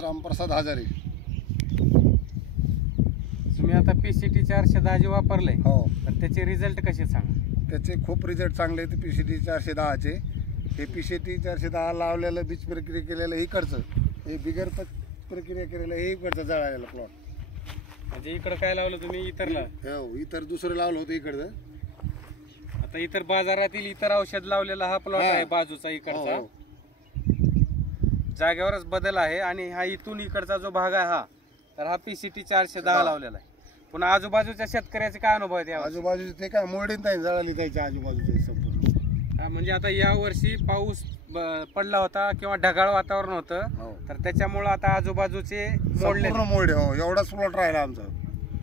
रामप्रसाद हजारे. तुम्ही आता PCT 410 जे वापरले हो, तर त्याचे रिझल्ट कसे सांगा? त्याचे खूप रिझल्ट चांगले आहेत. PCT 410चे हे PCT 410 लावलेलं बीज प्रक्रिया केलेलं इकडचं, हे बिगर प्रक्रिया केलेलं हे इकडचं जळालेलं प्लॉट. म्हणजे इकडं काय लावलं तुम्ही? इतरला हो, इतर दुसरं लावलं होतं इकडचं. आता इतर बाजारातील इतर औषध लावलेला हा प्लॉट आहे बाजूचा इकडचा. हो. जागेवरच बदल आहे. आणि हा इथून इकडचा जो भाग आहे हा, तर हा PCT 410 लावलेला आहे. पुन्हा आजूबाजूच्या शेतकऱ्याचे काय अनुभव आहेत? आजूबाजूचे ते काय मोडीन नाही जळाली त्याच्या आजूबाजूचे संपूर्ण. म्हणजे आता या वर्षी पाऊस पडला होता किंवा ढगाळ वातावरण होतं, हो. तर त्याच्यामुळे आता आजूबाजूचे मोडले. संपूर्ण मोड. हो, एवढाच प्लॉट राहिला आमचा.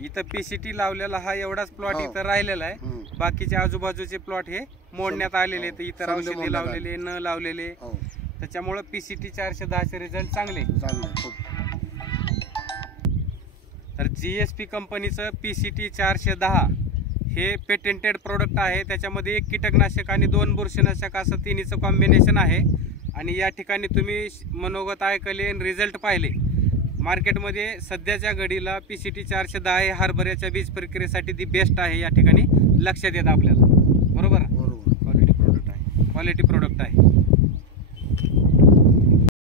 इथं PCT लावलेला हा एवढाच प्लॉट इथं राहिलेला आहे. बाकीचे आजूबाजूचे प्लॉट हे मोडण्यात आलेले आहेत. इतर औषधी लावलेले न लावलेले, त्याच्यामुळे PCT 410चे रिझल्ट चांगले. खूप. तर GSP कंपनीचं PCT 410 हे पेटेंटेड प्रोडक्ट आहे. त्याच्यामध्ये 1 कीटकनाशक आणि 2 बुरशीनाशक असं तिन्हीचं कॉम्बिनेशन आहे. आणि या ठिकाणी तुम्ही मनोगत ऐकले, रिझल्ट पाहिले. मार्केटमध्ये सध्याच्या घडीला PCT 410 हे हरभऱ्याच्या बीज प्रक्रियेसाठी दी बेस्ट आहे. या ठिकाणी लक्षात येतं आपल्याला. बरोबर, क्वालिटी प्रोडक्ट आहे.